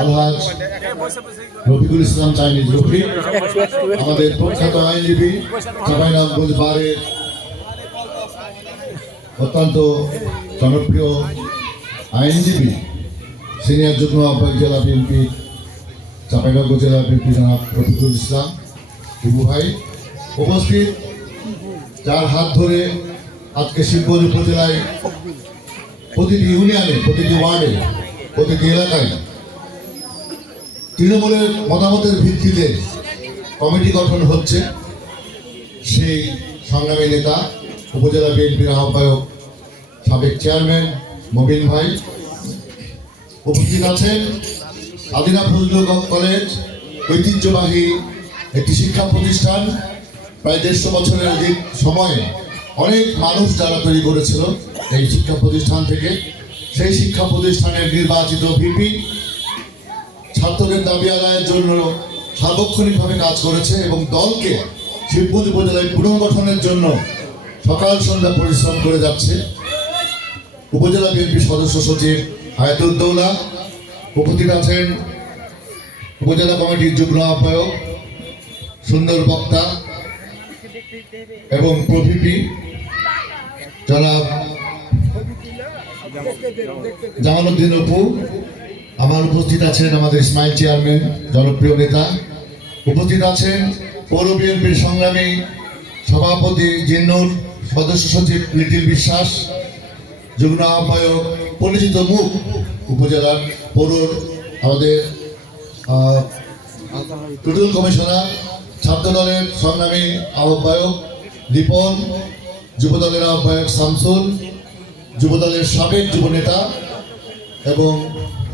আলহাজ রফিকুল আমাদের আইনজীবী চাপাইনগঞ্জ বারের অত্যন্ত জনপ্রিয় আইনজীবী, সিনিয়র যুগ্ম আহ্বায়ক জেলা বিএনপি, চাপাইনগর জেলা বিএনপি জনাব রফিকুল উপস্থিত, যার হাত ধরে আজকে শিবগঞ্জ উপজেলায় প্রতিটি ইউনিয়নে, প্রতিটি ওয়ার্ডে প্রতিটি এলাকায়। তৃণমূলের মতামতের ভিত্তিতে কমিটি গঠন হচ্ছে। সেই সংগ্রামী নেতা, উপজেলা বিএনপির আহ্বায়ক, সাবেক চেয়ারম্যান মবিন ভাই উপস্থিত আছেন। আদিনা ফজলুল কলেজ, ঐতিহ্যবাহী একটি শিক্ষা প্রতিষ্ঠান। প্রায় দেড়শো বছরের অধিক সময়ে অনেক মানুষ যারা তৈরি করেছিল এই শিক্ষা প্রতিষ্ঠান থেকে। সেই শিক্ষা প্রতিষ্ঠানের নির্বাচিত ভিপি ছাত্রদের দাবি আদায়ের জন্য সার্বক্ষণিকভাবে কাজ করেছে এবং দলকে শিবপুর উপজেলায় পুনর্গঠনের জন্য সকাল সন্ধ্যা পরিশ্রম করে যাচ্ছে। উপজেলা বিএনপি সদস্য সচিব হায়াতুদ্দৌলা, উপস্থিত আছেন উপজেলা কমিটির যুগ্ম আহ্বায়ক সুন্দর বক্তা এবং প্রভিপি জনাব জামালউদ্দিন অপু, আমার উপস্থিত আছেন আমাদের ইসমাইল চেয়ারম্যান জনপ্রিয় নেতা। উপস্থিত আছেন পৌর বিএনপির সংগ্রামী সভাপতি জিন্নুর, সদস্য সচিব নিখিল বিশ্বাস, যুগ্ম আহ্বায়ক পরিচিত মুখ উপজেলার পৌর, আমাদের টুটুল কমিশনার ছাত্র দলের সংগ্রামী আহ্বায়ক দীপন যুব দলের আহ্বায়ক শামসুল যুব দলের সাবেক যুব নেতা এবং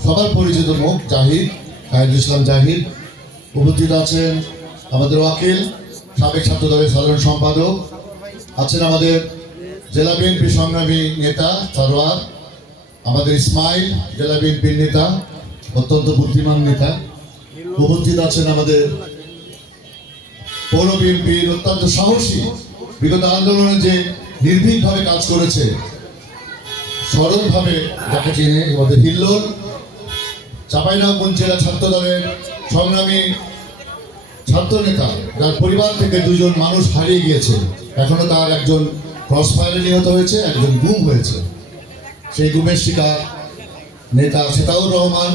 সবার পরিচিত মুখ জাহিদ কাহিদুল ইসলাম জাহিদ। উপস্থিত আছেন আমাদের ওয়াকিল, সাবেক ছাত্র দলের সাধারণ সম্পাদক। আছেন আমাদের জেলা বিএনপি সংগ্রামী নেতা সরোয়ার, আমাদের ইসমাইল, জেলা বিএনপির নেতা, অত্যন্ত বুদ্ধিমান নেতা। উপস্থিত আছেন আমাদের পৌর বিএনপির অত্যন্ত সাহসী, বিগত আন্দোলনে যে নির্ভীকভাবে কাজ করেছে সরলভাবে যাকে চেনে আমাদের হিল্লোর চাপাইনবাবগঞ্জ জেলা ছাত্র দলের সংগ্রামী ছাত্র নেতা যার পরিবার থেকে দুজন মানুষ হারিয়ে গিয়েছে এখনও তার একজন ক্রস ফায়ারে নিহত হয়েছে, একজন গুম হয়েছে সেই গুমের শিকার নেতা সেতাউর রহমান,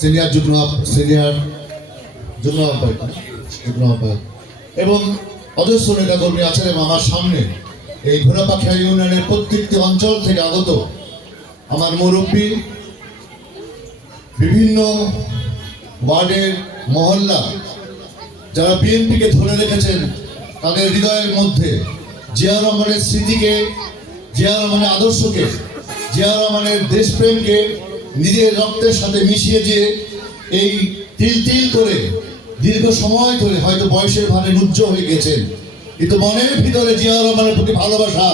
সিনিয়র যুগ্ম সিনিয়র যুগ্ম আহ্বায়ক? যুগ্ম আহ্বায়ক এবং অজস্র নেতা কর্মী আছেন এবং আমার সামনে এই ঘোড়াপাখিয়া ইউনিয়নের প্রত্যেকটি অঞ্চল থেকে আগত আমার মুরব্বী, বিভিন্ন ওয়ার্ডের মহল্লা, যারা বিএনপিকে ধরে রেখেছেন তাদের হৃদয়ের মধ্যে জিয়া রহমানের স্মৃতিকে, জিয়া রহমানের আদর্শকে, জিয়া রহমানের দেশপ্রেমকে নিজের রক্তের সাথে মিশিয়ে দিয়ে এই তিল তিল করে, দীর্ঘ সময় ধরে হয়তো বয়সের ভারে নুজ্জ হয়ে গেছেন। কিন্তু মনের ভিতরে জিয়া রহমানের প্রতি ভালোবাসা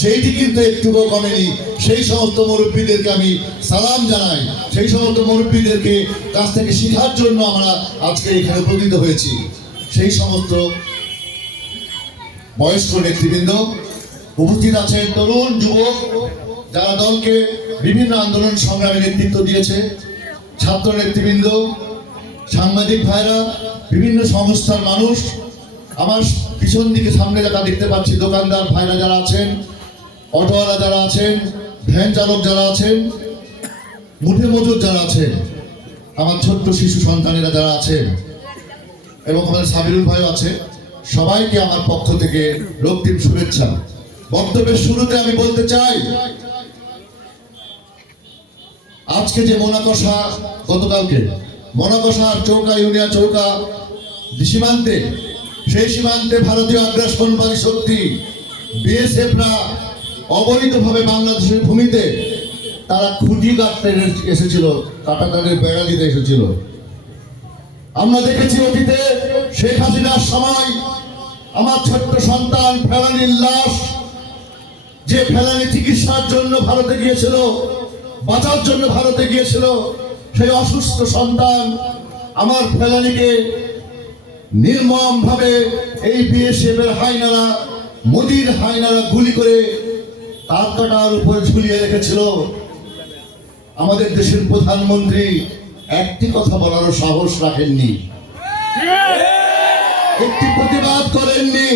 সেইটি কিন্তু একটুকু কমেনি। সেই সমস্ত মুরব্বীদেরকে আমি সালাম জানাই। সেই সমস্ত মুরব্বীদেরকে কাছ থেকে শেখার জন্য আমরা আজকে এখানে উপনীত হয়েছি। সেই সমস্ত বয়স্ক নেতৃবৃন্দ উপস্থিত আছেন তরুণ, যুবক, যারা দলকে বিভিন্ন আন্দোলন সংগ্রামে নেতৃত্ব দিয়েছে, ছাত্র নেতৃবৃন্দ, সাংবাদিক ভাইরা, বিভিন্ন সংস্থার মানুষ। আমার পিছন দিকে সামনে যারা দেখতে পাচ্ছি, দোকানদার ভাইরা যারা আছেন অটোওয়ালা যারা আছেন, ভ্যান চালক যারা আছেন, মুঠে মজুর যারা আছেন, আমার ছোট্ট শিশু সন্তানেরা যারা আছেন, এবং আমাদের সাবিরুল ভাইও আছে, সবাইকে আমার পক্ষ থেকে রক্তিম শুভেচ্ছা। বক্তব্যের শুরুতে আমি বলতে চাই, আজকে যে মোনাকষা গতকালকে মোনাকষার চৌকা, ইউনিয়া চৌকা সীমান্তে, সেই সীমান্তে ভারতীয় আগ্রাসনবাদী শক্তি, বিএসএফরা অবৈধভাবে বাংলাদেশের ভূমিতে তারা খুঁটি কাটতে এসেছিল, কাটাতারের বেড়া দিতে এসেছিল। আমরা দেখেছি অতীতে শেখ হাসিনার সময় আমার ছোট্ট সন্তান ফেলানির লাশ, যে ফেলানি চিকিৎসার জন্য ভারতে গিয়েছিল, বাঁচার জন্য ভারতে গিয়েছিল, সেই অসুস্থ সন্তান আমার ফেলানিকে নির্মম ভাবে এই বিএসএফ এর হাইনারা মোদির হাইনারা গুলি করে তার কাটার উপরে ঝুলিয়ে রেখেছিল আমাদের দেশের প্রধানমন্ত্রী। একটি কথা বলারও সাহস রাখেননি। একটি প্রতিবাদ করেননি।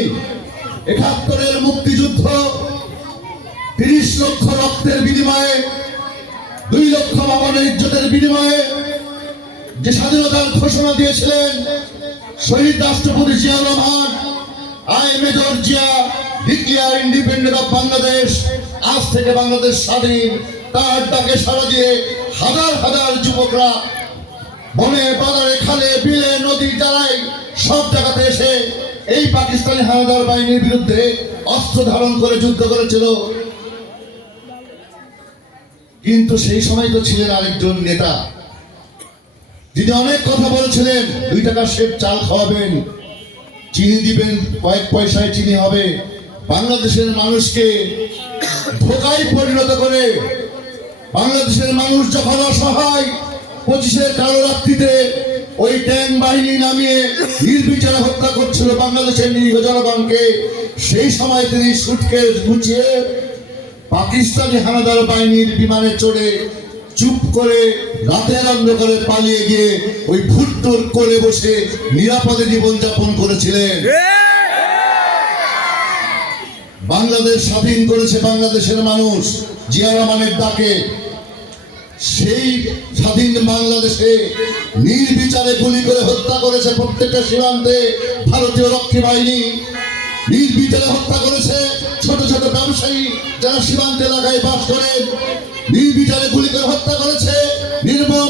একাত্তরের মুক্তিযুদ্ধ তিরিশ লক্ষ রক্তের বিনিময়ে, দুই লক্ষ বাবানের ইজ্জতের বিনিময়ে যে স্বাধীনতার ঘোষণা দিয়েছিলেন শহীদ রাষ্ট্রপতি Zia Rahman, I major Zia declare independent of Bangladesh. আজ থেকে বাংলাদেশ স্বাধীন। তার ডাকে সাড়া দিয়ে হাজার হাজার যুবকরা বনে, বাজারে, খালে, বিলে, নদী জ্বালায় সব জায়গাতে এসে এই পাকিস্তানি হানাদার বাহিনীর বিরুদ্ধে অস্ত্র ধারণ করে যুদ্ধ করেছিল। কিন্তু সেই সময় তো ছিলেন আরেকজন নেতা। যিনি অনেক কথা বলেছিলেন, দুই টাকা সেব চাল খাওয়াবেন, চিনি দিবেন, কয়েক পয়সায় চিনি হবে। বাংলাদেশের মানুষকে ধোকায় পরিণত করে। বাংলাদেশের মানুষ যখন অসহায় পঁচিশের কালো রাত্রিতে ওই ট্যাং বাহিনী নামিয়ে নির্বিচারে হত্যা করছিল বাংলাদেশের নিরীহ জনগণকে, সেই সময় তিনি সুটকেস গুছিয়ে পাকিস্তানি হানাদার বাহিনীর বিমানে চড়ে চুপ করে, রাতের অন্ধকারে পালিয়ে গিয়ে ওই ভুট্টোর কোলে বসে নিরাপদে জীবনযাপন করেছিলেন। বাংলাদেশ স্বাধীন করেছে বাংলাদেশের মানুষ, জিয়া রহমানের ডাকে। সেই স্বাধীন বাংলাদেশে নির্বিচারে গুলি করে হত্যা করেছে প্রত্যেকটা সীমান্তে ভারতীয় রক্ষী বাহিনী। নির্বিচারে হত্যা করেছে ছোট ছোট ব্যবসায়ী যারা সীমান্ত এলাকায় বাস করেন। নির্বিচারে গুলি করে হত্যা করেছে নির্মম